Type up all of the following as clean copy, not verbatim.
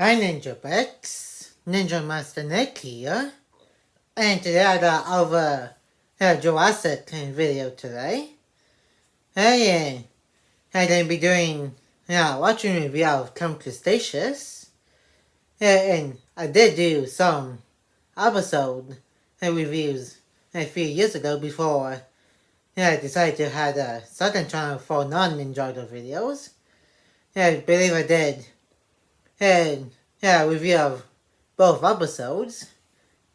Hi Ninja Bex, Ninja Master Nick here, and today I got our Jurassic video today. Hey, I'm going to be doing watching review of Cretaceous, and I did do some episode reviews a few years ago before I decided to have a second channel for non-Ninjago videos. I believe I did a review of both episodes,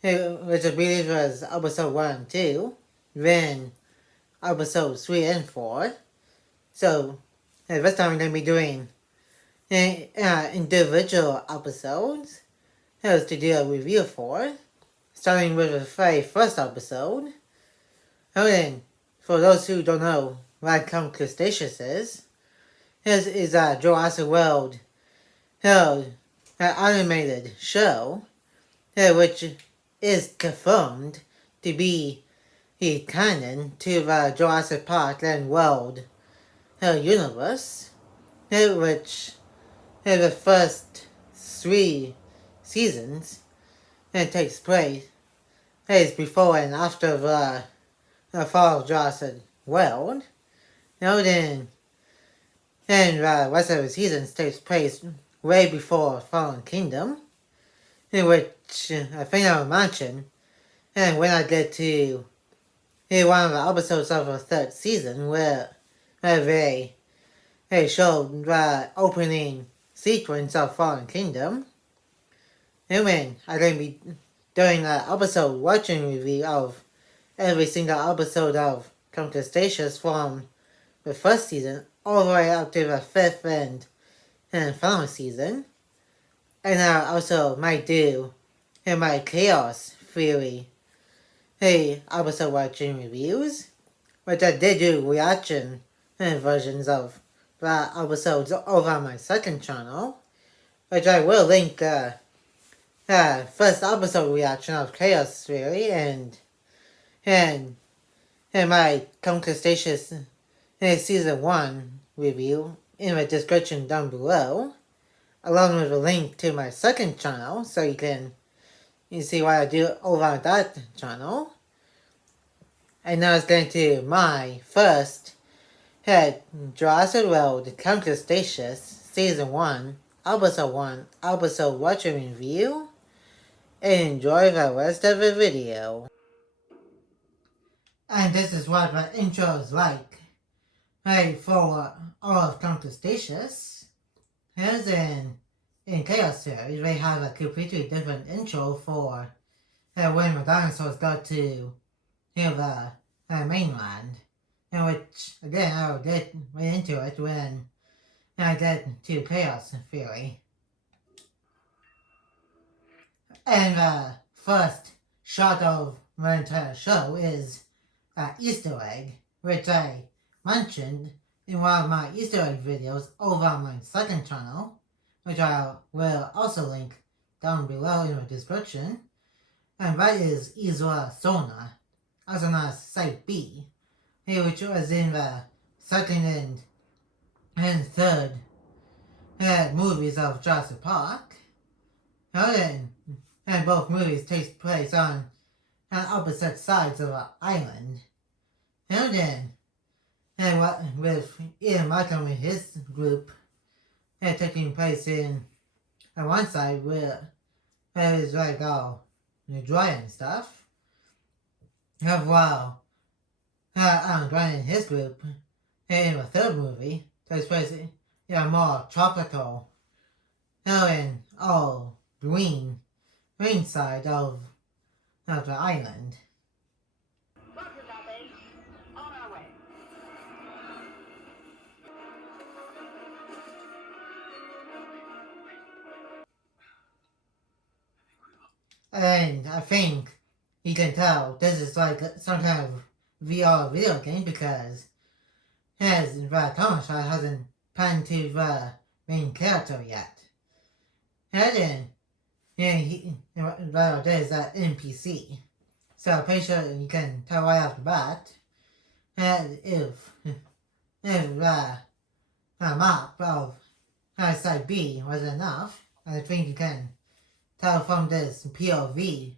which I believe was episode 1 and 2, then episode 3 and 4. So, this time I'm going to be doing individual episodes to do a review for, starting with the very first episode. And then, for those who don't know what Cretaceous is, this is a Jurassic World animated show, which is confirmed to be canon to the Jurassic Park and World universe, which the first 3 seasons takes place before and after the fall of Jurassic World. Then the rest of the seasons takes place way before Fallen Kingdom, which I think I will mention and when I get to one of the episodes of the 3rd season where they showed the opening sequence of Fallen Kingdom. And then I'm going to be doing an episode watching review of every single episode of Cretaceous from the 1st season all the way up to the 5th and final season. And I also might do my Chaos Theory episode watching reviews, which I did do reaction versions of the episodes over on my second channel, which I will link first episode reaction of Chaos Theory and my Cretaceous season 1 review in the description down below, along with a link to my second channel so you can see what I do over on that channel. And now it's going to my first Jurassic World Cretaceous Season 1, Episode 1, Episode Watching Review. Enjoy the rest of the video. And this is what the intro is like for all of Cretaceous. Here's in Chaos Series, they have a completely different intro for when the dinosaurs got to the mainland, in which, again, I will get right into it when I get to Chaos Theory. And the first shot of the entire show is an Easter egg, which I mentioned in one of my Easter egg videos over on my second channel, which I will also link down below in the description. And that is Isla Sorna, also known as Site B, which was in the 2nd and 3rd movies of Jurassic Park. And both movies take place on opposite sides of an island. And with Ian Malcolm and his group taking place in on one side where it is like all dry and stuff. While Brian and his group in the 3rd movie takes place in a more tropical and all green side of the island. And I think you can tell this is like some kind of VR video game because the camera shot hasn't panned to the main character yet. And then, there's that NPC. So I'm pretty sure you can tell right off the bat if the map of side B was enough, I think you can tell from this POV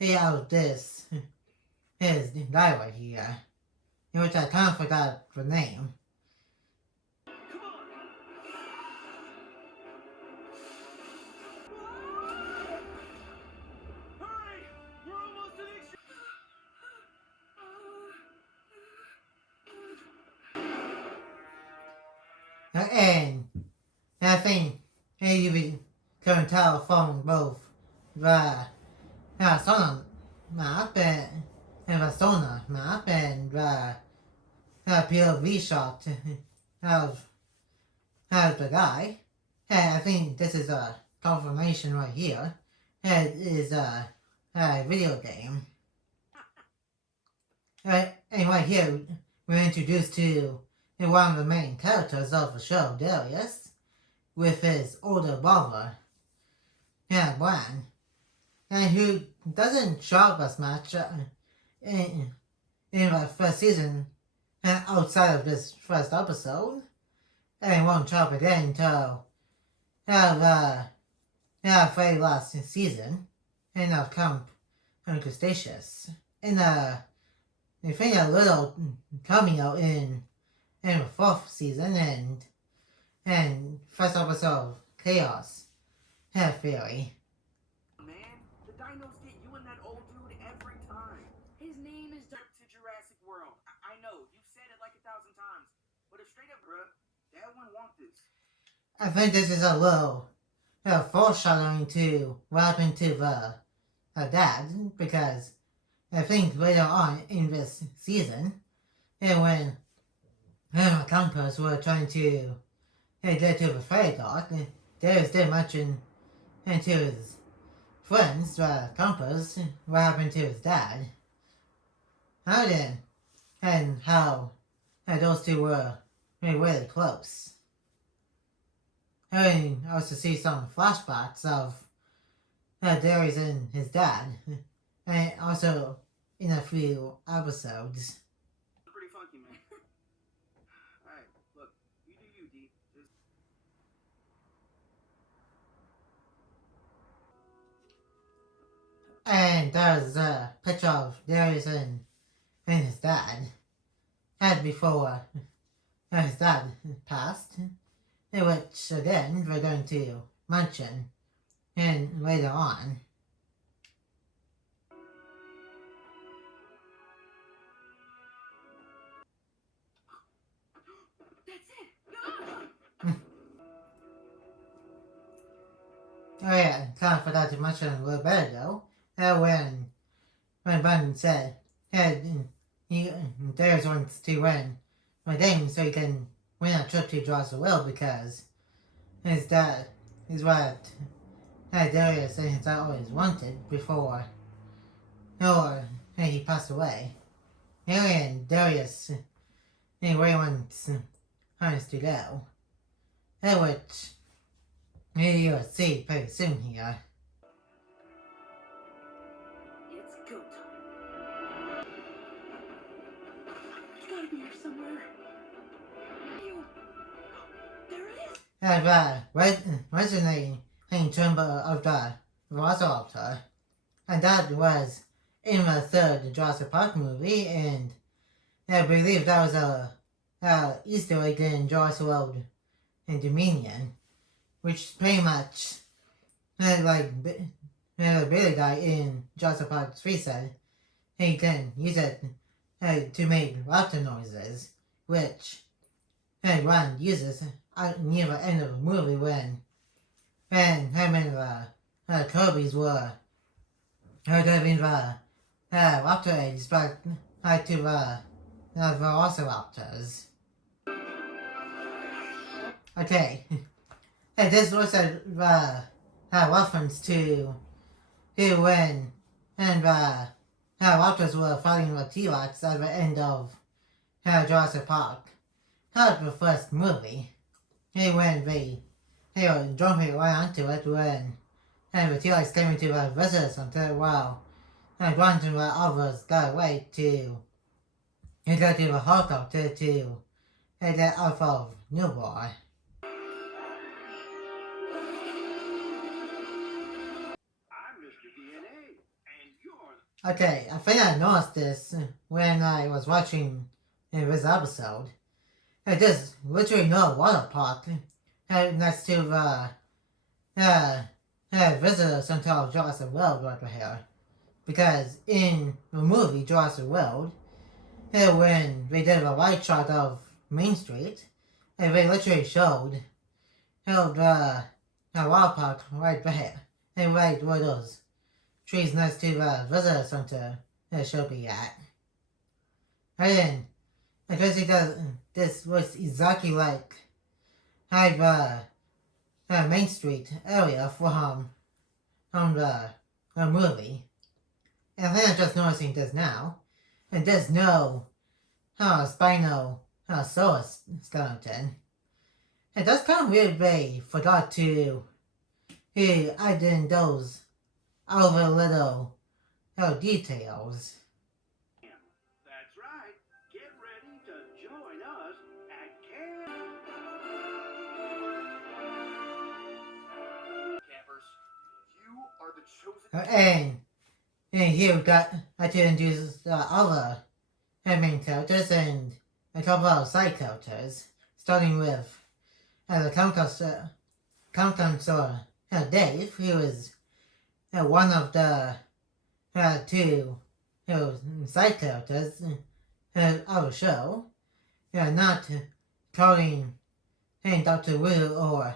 how this is dialogue here, which I kind of forgot the name. And I think you can tell from both the sonar map and the sonar map and the POV shot of the guy. And I think this is a confirmation right here. It is a video game. And right here, we're introduced to one of the main characters of the show, Darius, with his older brother, Brian, and who doesn't show up as much in the first season outside of this first episode, and won't show up again until the very last season of Camp Cretaceous. I think a little cameo in the fourth season and first episode of Chaos Theory. Man, the dinos get you and that old dude every time. His name is to Jurassic World. I know, you've said it like 1,000 times, but it's straight up, bruh. Dad wouldn't want this. I think this is a little foreshadowing to what happened to the dad, because I think later on in this season, when the campers were trying to get to the ferry dock, Darius did mention to his friends, the campers, what happened to his dad. And how those two were really close. I also see some flashbacks of Darius and his dad, and also in a few episodes. Pretty funky, man. Alright, look, you do you, D. And there's a picture of Darius and his dad, before his dad passed, which again we're going to mention later on. Oh yeah, kind of forgot to mention a little bit ago, when Brandon said, Darius wants to win my game so he can win a trip to Jurassic World, because his dad is what Darius and his dad always wanted before he passed away. And Darius where he wants us to go, which you'll see pretty soon here. It's go time. It's gotta be here somewhere. There it is! Resonating chamber of the Velociraptor, and that was in the third Jurassic Park movie, and I believe that was a Easter egg in Jurassic World and Dominion, which pretty much like the Billy guy in Jurassic Park 3 said he can use it to make raptor noises, which Ron uses near the end of the movie when him and the Kirby's were driving the raptor eggs back to the Velociraptors. Okay, this was a reference to when the raptors were fighting the T-Rex at the end of Jurassic Park. That was the first movie. When they were jumping right onto it when the T-Rex came into the visitor center while Grant and the others got away to go to the helicopter to get off of Newboy. Okay, I think I noticed this when I was watching this episode. There's literally no water park next to the uh, visitor center of Jurassic World right here. Because in the movie Jurassic World, when they did a wide shot of Main Street, they literally showed the water park right there, and right where those trees next to the visitor center should be at. And because he does, this was exactly like how the Main Street area from the movie. And I think I'm just noticing this now. And there's no spinal source skeleton. And that's kind of weird they forgot to add in those other little details. That's right. Get ready to join us at Campers, you are the chosen. And here we got to introduce the other main characters and a couple of side characters, starting with the Countdown Dave, who is one of the two side characters of the show, not calling Dr. Wu or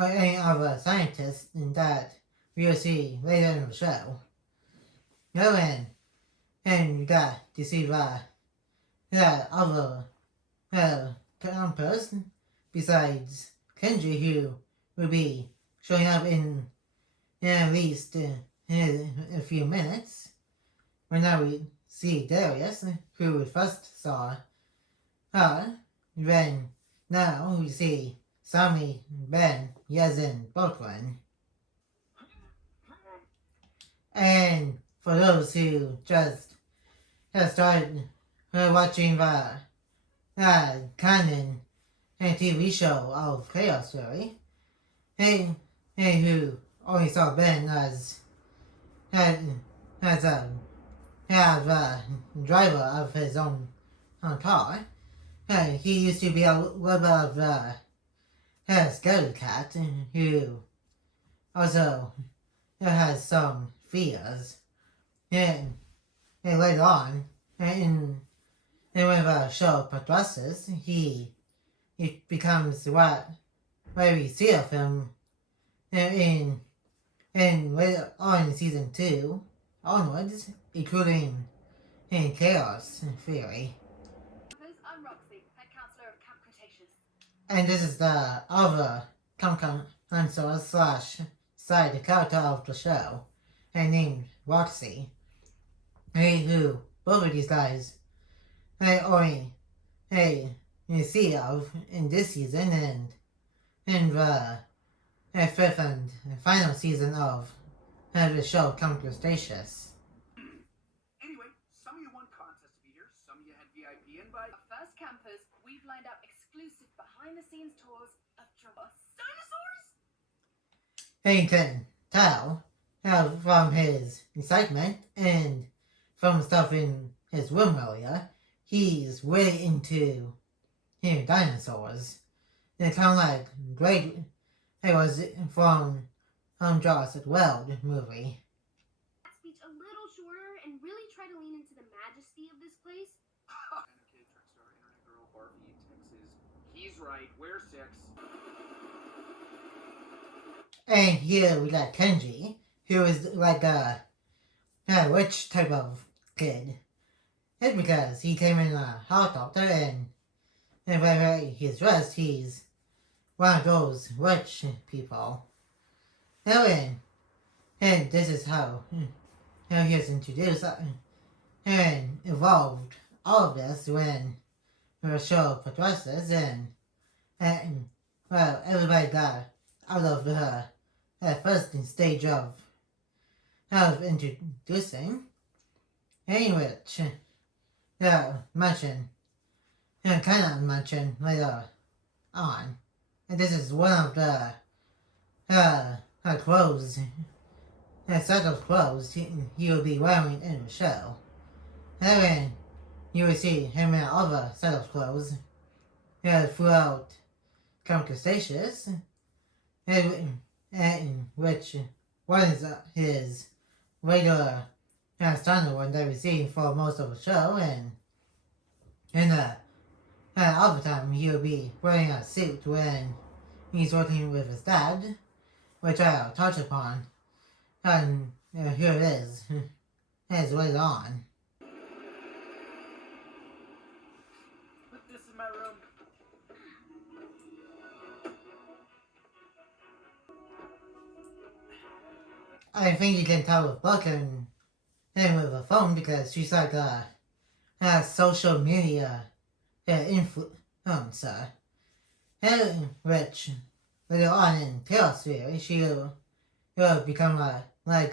any other scientists that we'll see later in the show. And you got to see the other campers besides Kenji, who will be showing up in at least a few minutes. When now we see Darius, who we first saw her. Then now we see Sami, Ben, Yazin, Brooklyn. And for those who just have started watching the canon TV show of Chaos Theory, who only saw Ben as a driver of his own car. He used to be a little bit of a scaredy cat who also has some fears. And later on, when the show progresses, he becomes what we see of him in later on in season 2 onwards, including in Chaos Theory. I'm Roxy, head counselor of Camp Cretaceous. And this is the other counselor / side character of the show, named Roxy. Who both of these guys only you see of in this season and in the fifth and final season of the show Camp Cretaceous. Anyway, some of you won contests to be here, some of you had VIP invite. Our first campers, we've lined up exclusive behind-the-scenes tours of Dinosaurs? You can tell from his excitement and from stuff in his room earlier, he's way into dinosaurs. It's kind of like great. It was from Jurassic World movie. That speech a little shorter and really try to lean into the majesty of this place. Okay, Trickstar, Internet Girl, Barbie, Texas. He's right, we're 6. And here we got Kenji, who is like a rich type of kid. It's because he came in a helicopter and whenever he's dressed, he's one of those rich people. And this is how he was introduced and evolved all of this when the show progresses and well, everybody got out of the first stage of introducing, in which mention kind of mentioned later on. And this is one of the clothes set of clothes he will be wearing in the show. Then you will see him in other set of clothes throughout Cretaceous, and which was his regular standard one that we see for most of the show, and in other time he'll be wearing a suit when he's working with his dad, which I'll touch upon, and here it is, as later on. Put this in my room. I think you can tell with Bucken and with a phone because she's like a social media influencer. Which later on in Taylor's theory, she'll become some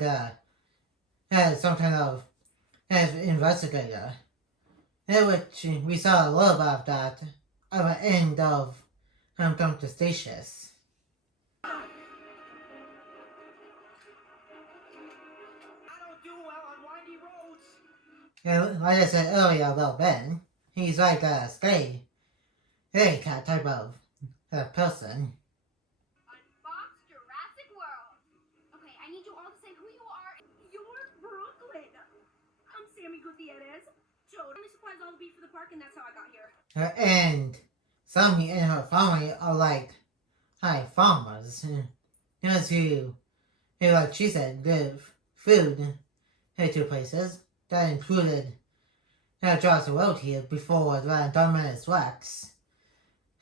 kind of investigator. Which we saw a little bit of that at the end of Cretaceous. Yeah, like I said earlier about Ben, he's like a stray cat type of person. Unbox Jurassic World. Okay, I need you all to say who you are. You're Brooklyn. I'm Sammy Gutierrez. Totally supplies all the beef for the park, and that's how I got here. And Sammy and her family are like farmers. Who, like she said, give food to places. That included Jurassic World here before the Dominus Rex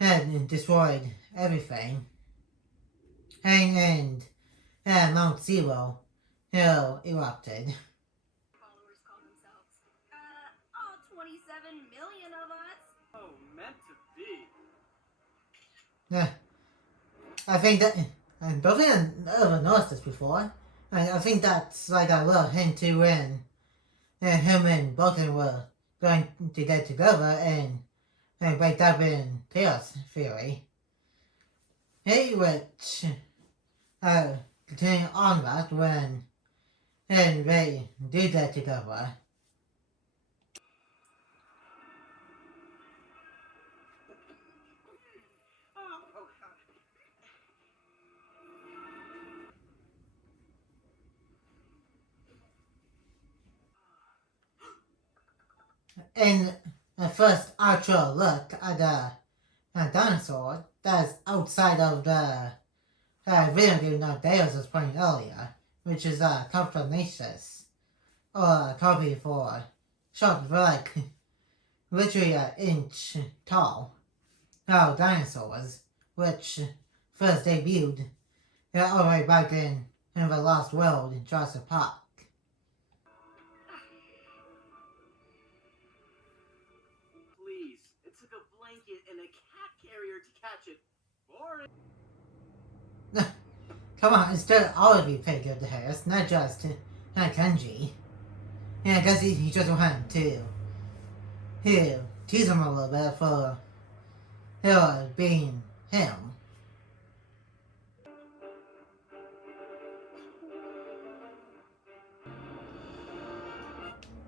had destroyed everything. And Mount Zero erupted. Followers call themselves. All 27 million of us. Oh, meant to be. Yeah, I think that, and don't think I ever noticed this before. I think that's like a little hint to when him and Bolton were going to get together and wake up in Chaos Theory. Which continuing on that when they do get together. In the first actual look at the dinosaur that's outside of the video game that Dales was playing earlier, which is Cretaceous, or a copy for short for like literally an inch tall dinosaurs, which first debuted all the way back in the Lost World in Jurassic Park. And a cat carrier to catch it. Boring. Come on, it's still all of you pay good to Harris, not just Kenji. Yeah, I guess he just wanted to tease him a little bit for being him.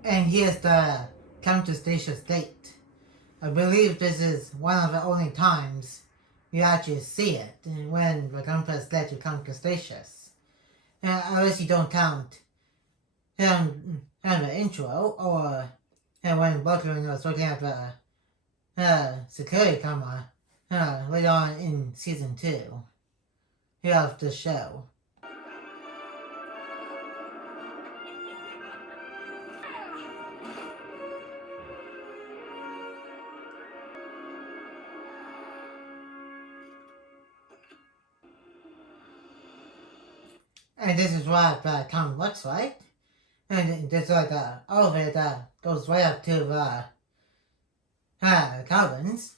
And here's the Cretaceous date. I believe this is one of the only times you actually see it when the compass gets to Cretaceous. Unless you don't count the intro or when Buckland was looking at the security camera later on in season 2 of the show. And this is what the town looks like. And there's like an elevator that goes right up to the cabins.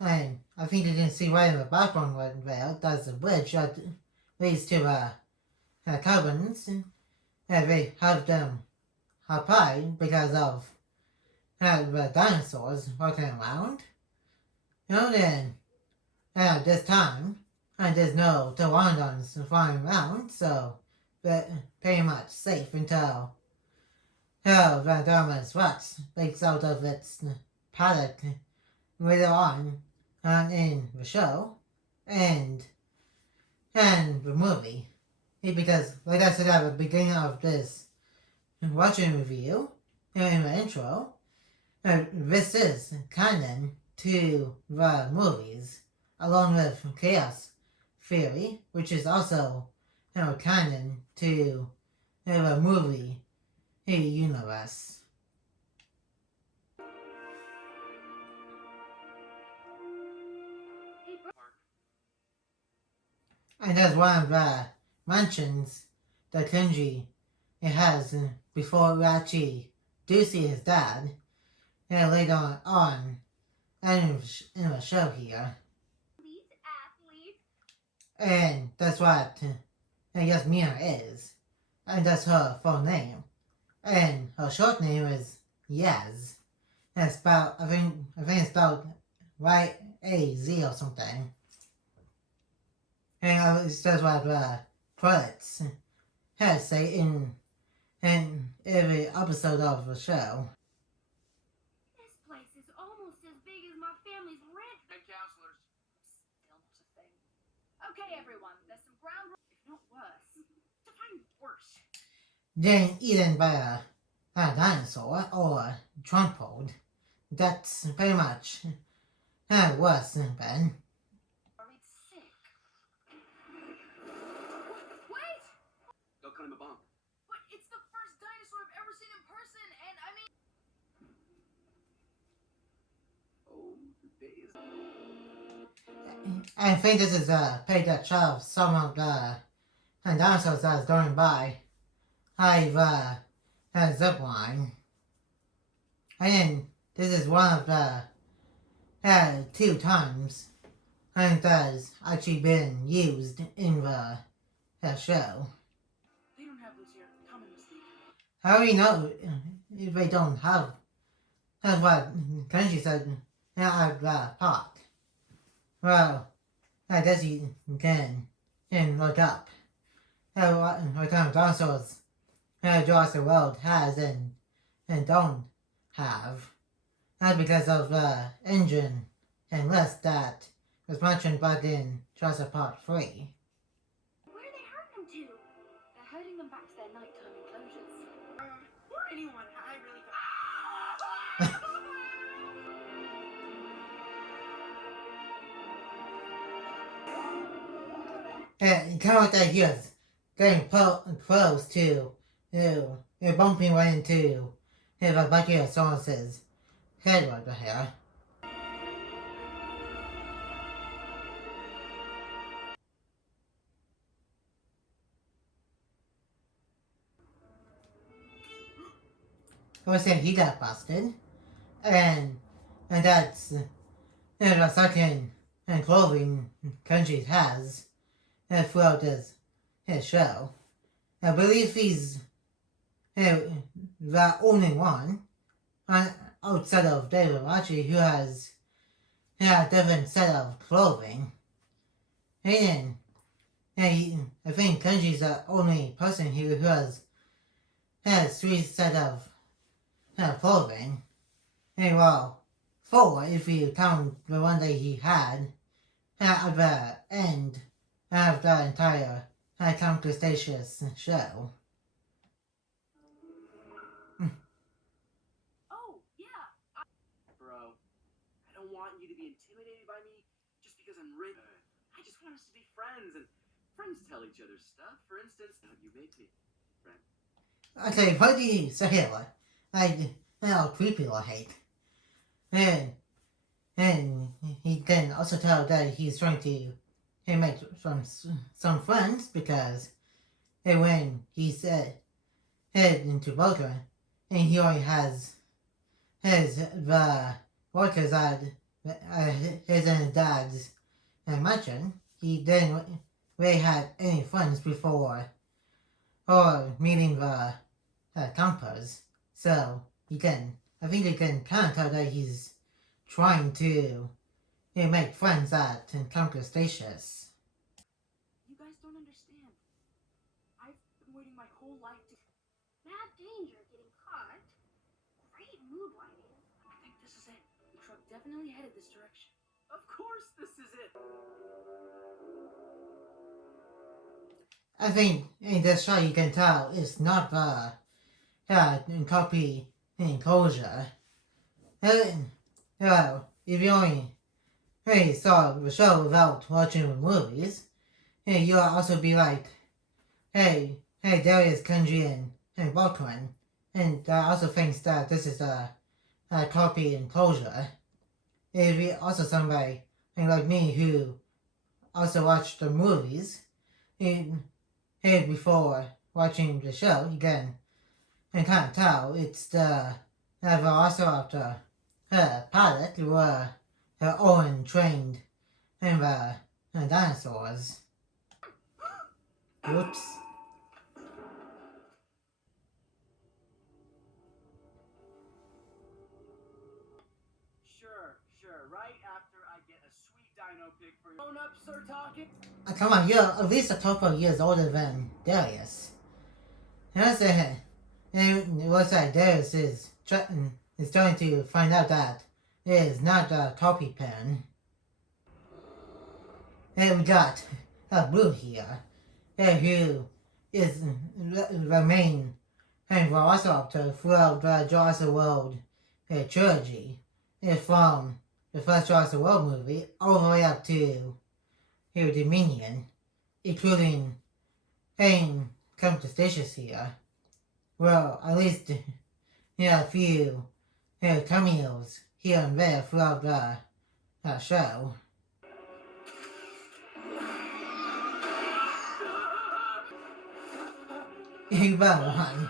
And I think you can see right in the background right there, that's the bridge that leads to the cabins. And they have them up high because of the dinosaurs walking around. Then this time, and there's no pteranodons flying around, so pretty much safe until Van Dorman's Rex breaks out of its paddock later on in the show and the movie. Because, like I said at the beginning of this watching review, in the intro, this is canon to the movies, along with Chaos Theory, which is also canon to the movie universe. And that's one of the mentions that Kenji has before we actually do see his dad later on in the show here. Athlete. And that's what Yasmina is. And that's her full name. And her short name is Yaz. And it's spelled, I think it's spelled Y-A-Z or something. And it's just what the credits say in every episode of the show. This place is almost as big as my family's rent. And counselors. Still not a thing. Okay, everyone, there's some ground, if not worse. Define worse. Getting eaten by a dinosaur or trampled. That's pretty much worse, Ben. Worried sick. Wait! Don't cut him a bump. But it's the first dinosaur I've ever seen in person, and I mean... Oh, the days. I think this is a picture of some of the dinosaurs that's going by. I've had a zip line. And then this is one of the 2 times and that's actually been used in the show. They don't have those here. Common mistake. How do we know if they don't have what Kenji said at the pot? Well, I guess you can look up what kind of dinosaurs Jurassic World has and don't have. That's because of the engine and list that was mentioned back in Jurassic Park 3. Where are they herding them to? They're herding them back to their nighttime enclosures. Or anyone. I really And kind of like that he was getting close to bumping right into the Brachiosaurus's head right here. I was saying he got busted, and that's the second clothing Kenji has throughout his show. I believe he's the only one outside of David Rachi who has a different set of clothing. And I think Kenji's the only person here who has 3 set of clothing. And well, 4 if you count the one that he had at the end of the entire Cretaceous show. Oh, yeah. Bro, I don't want you to be intimidated by me just because I'm rich. I just want us to be friends, and friends tell each other stuff. For instance, you make me friend. Okay, what do you say it like how creepy I hate. And he can also tell that he's trying to make some friends because when he's head into Boca and he only has the workers at his and dad's mansion, he didn't really had any friends before or meeting the campers. So I think you can kind of tell that he's trying to make friends at Cretaceous. You guys don't understand. I've been waiting my whole life to... Mad danger getting caught. Great mood lighting. I think this is it. The truck definitely headed this direction. Of course this is it. I think in this shot you can tell it's not the copy enclosure. If you only saw the show without watching the movies, you'll also be like, hey, there is Kenji and Bachman, and also thinks that this is a copy enclosure. If you also somebody like me who also watched the movies, before watching the show, you can kind of tell it's the Velociraptor pilot were Owen trained in the dinosaurs. Whoops. Sure. Right after I get a sweet dino pic for your grown-ups are talking. Come on, you're at least a couple of years older than Darius. It looks like Darius is trying to find out that it is not a copy pen. And we got Blue here, who is the main Velociraptor throughout the Jurassic World trilogy. From the first Jurassic World movie all the way up to Dominion, including Cretaceous here. Well, at least a few cameos here and there throughout the show. One.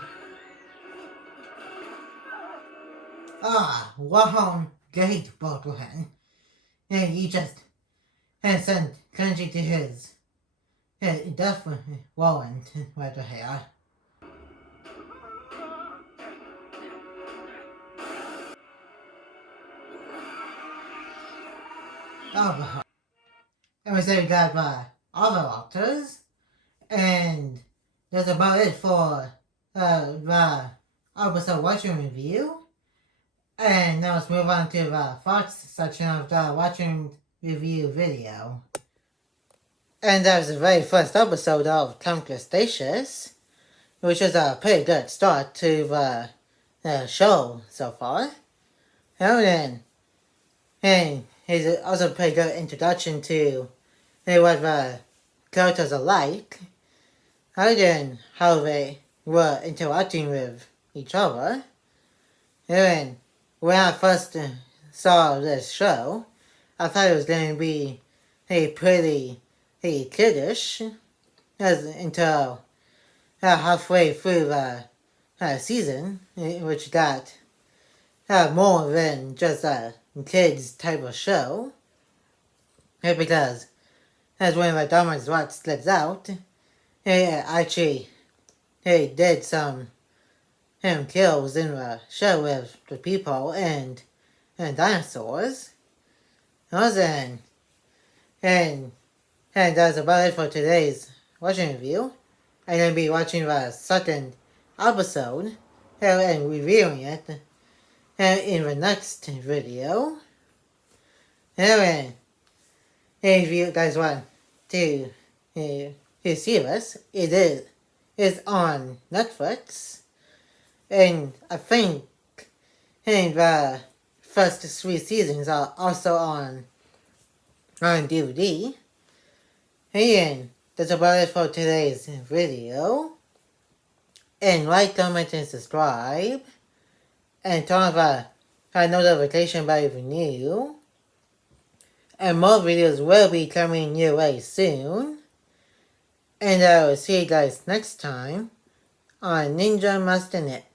Wow, great, Baldwin. You just sent Kenji to his death warrant right here. And we say we got other actors, and that's about it for the episode watching review. And now let's move on to the Fox section of the watching review video. And that was the very first episode of Cretaceous, which is a pretty good start to the show so far. And it's also a pretty good introduction to what the characters are like, and how they were interacting with each other. And when I first saw this show, I thought it was going to be pretty kiddish, until halfway through the season, which got more than just a kids type of show, because as when the Dharma's Rock slips out, actually did some kills in the show with the people and dinosaurs. And that's about it for today's watching review. I'm going to be watching the second episode and reviewing it in the next video. And if you guys want to see this, it is on Netflix. And I think the first 3 seasons are also on DVD. And that's about it for today's video. And like, comment, and subscribe. And turn on the notification bell if you're new. And more videos will be coming your way soon. And I will see you guys next time on Ninja Master Net.